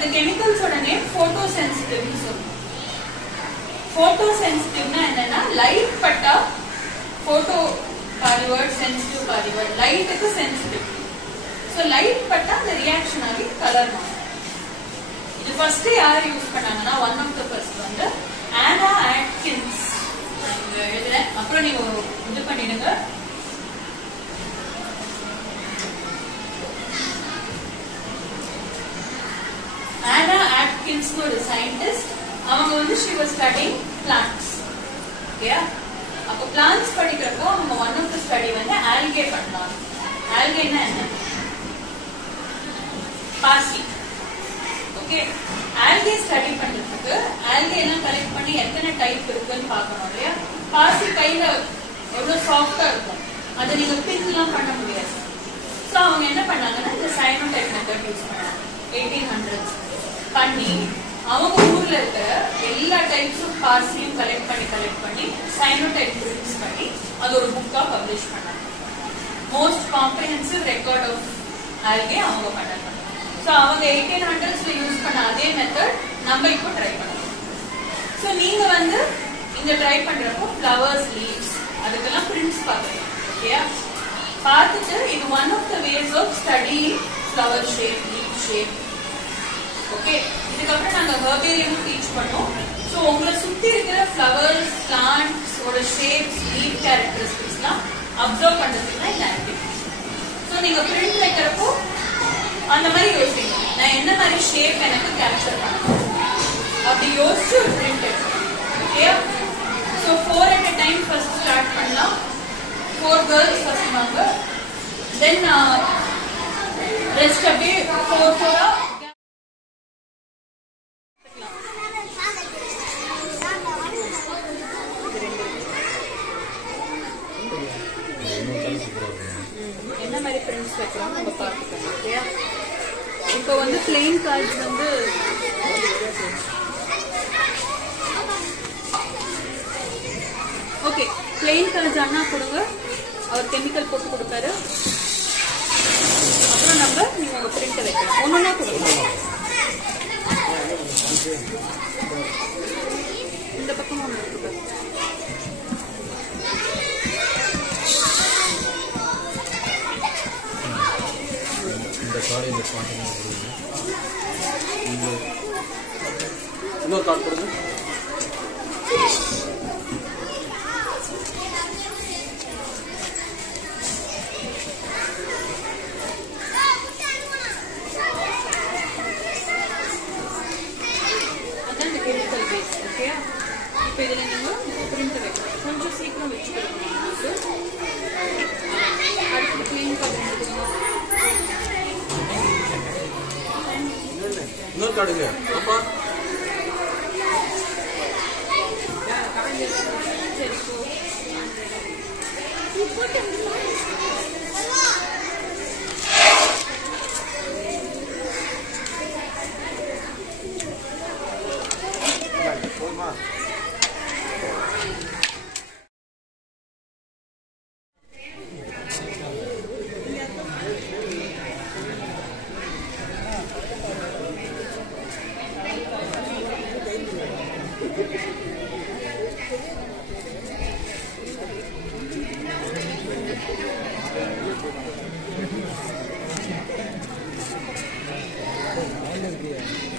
அந்த கெமிக்கல்ஸோட name photo சென்சிட்டிவ்னு சொல்லுவோம். Photo சென்சிட்டிவ்னா என்னன்னா லைட் பட்டா போட்டோ பாலிவர்ட் சென்சிட்டிவ் பாலிவர்ட் லைட்டுக்கு சென்சிட்டிவ். சோ லைட் பட்டா அந்த ரியாக்ஷன் ஆகி கலர் மாறும். இது ஃபர்ஸ்ட் யார் யூஸ் பண்ணாங்கன்னா ஒன் ஆஃப் தி ஃபர்ஸ்ட் வந்து ஆனா ஆட்கின்ஸ். நான் எழுதுறேன், அப்புறம் நீங்க இது பண்ணிடுங்க. ஆனா ஆட்கின்ஸ் ஒரு சயின்டிஸ்ட். அவங்க வந்து she was studying plants. Okay, அப்ப பிளான்ட்ஸ் படிக்கிறப்போ அவங்க ஒன் ஆஃப் தி ஸ்டடி வந்து ஆல்கே பண்ணாங்க. ஆல்கேனா என்ன? பாசி. ஓகே, ஆல்கே ஸ்டடி பண்றதுக்கு ஆல்கே எல்லாம் கலெக்ட் பண்ணி எத்தனை டைப் இருக்குன்னு பார்க்கணும் இல்லையா? பாசி கையில எவ்வளவு சாஃப்டா இருக்கும், அதை நீங்க பின்லாம் பண்ண முடியாது. சோ அவங்க என்ன பண்ணாங்கன்னா இந்த சைனோடைப் மெத்தட் யூஸ் பண்ணாங்க 1800s பண்ணி அவங்க ஊர்ல இருக்கிற எல்லா டைப்ஸ் ஆஃப் பாசியும் கலெக்ட் பண்ணி சைனோடைப் பிரிண்ட்ஸ் பண்ணி அது ஒரு புக்கா பப்ளிஷ் பண்ணாங்க. Most comprehensive record of algae அவங்க பண்ணாங்க. சோ அவங்க 1800ஸ்ல யூஸ் பண்ண அதே மெத்தட் நம்ம இப்போ ட்ரை பண்ணலாம். சோ நீங்க வந்து இங்க ட்ரை பண்றப்போ ஃப்ளவர்ஸ், லீவ்ஸ் அதுக்கெல்லாம் பிரிண்ட்ஸ் பாக்குறீங்க. ஓகேயா? பார்த்துட்டு இது one of the ways of study flower shape, leaf shape. Okay, இதுக்கப்புறம் நாங்க ஹெர்பேரியம் டீச் பண்ணோம். சோ உங்களை சுத்தி இருக்கிற ஃப்ளவர்ஸ், பிளான்ட்ஸ் ஓட ஷேப்ஸ், லீவ் கேரக்டரிஸ்டிக்ஸ்லாம் அப்சர்வ் பண்றதுக்கு தான் இந்த ஆக்டிவிட்டி. சோ நீங்க பிரிண்ட் வைக்கிறப்போ அந்த மாதிரி யோசிப்பீங்க, நான் என்ன மாதிரி ஷேப் எனக்கு கேப்சர் பண்ணணும் அப்படி யோசிச்சு ஒரு பிரிண்ட் எடுக்கணும். Okay, so 4 at a time first start பண்ணலாம். 4 கேர்ள்ஸ் ஃபர்ஸ்ட் வாங்க, தென் ரெஸ்ட் அப்படியே 4 என்ன மாதிரி பிரிண்ட்ஸ் வைக்கிறோம் நம்ம பார்த்துக்கணும். ஓகேயா? இப்போ வந்து பிளெயின் கார்ட்ஸ் வந்து ஓகே, பிளெயின் கார்ட்ஸ் அண்ணா கொடுங்க, அவர் கெமிக்கல் போட்டு கொடுப்பாரு. அப்புறம் நம்ம நீங்க உங்க பிரிண்ட் வைக்கலாம். ஒன்னொன்னா கொடுங்க. இந்த பக்கம் ஒன்று கொடுங்க. இன்னொரு கார்டு கொடுங்க. அதான் இந்த கெமிக்கல் பேஸ். ஓகேயா? இப்போ இதில் நீங்கள் பிரிண்ட் வைக்கலாம். கொஞ்சம் சீக்கிரம் வச்சுக்கிறோம். அடுத்து கிளீன் பண்ணுறதுக்கு இன்னொரு கார்டுங்க. அப்பா Gracias.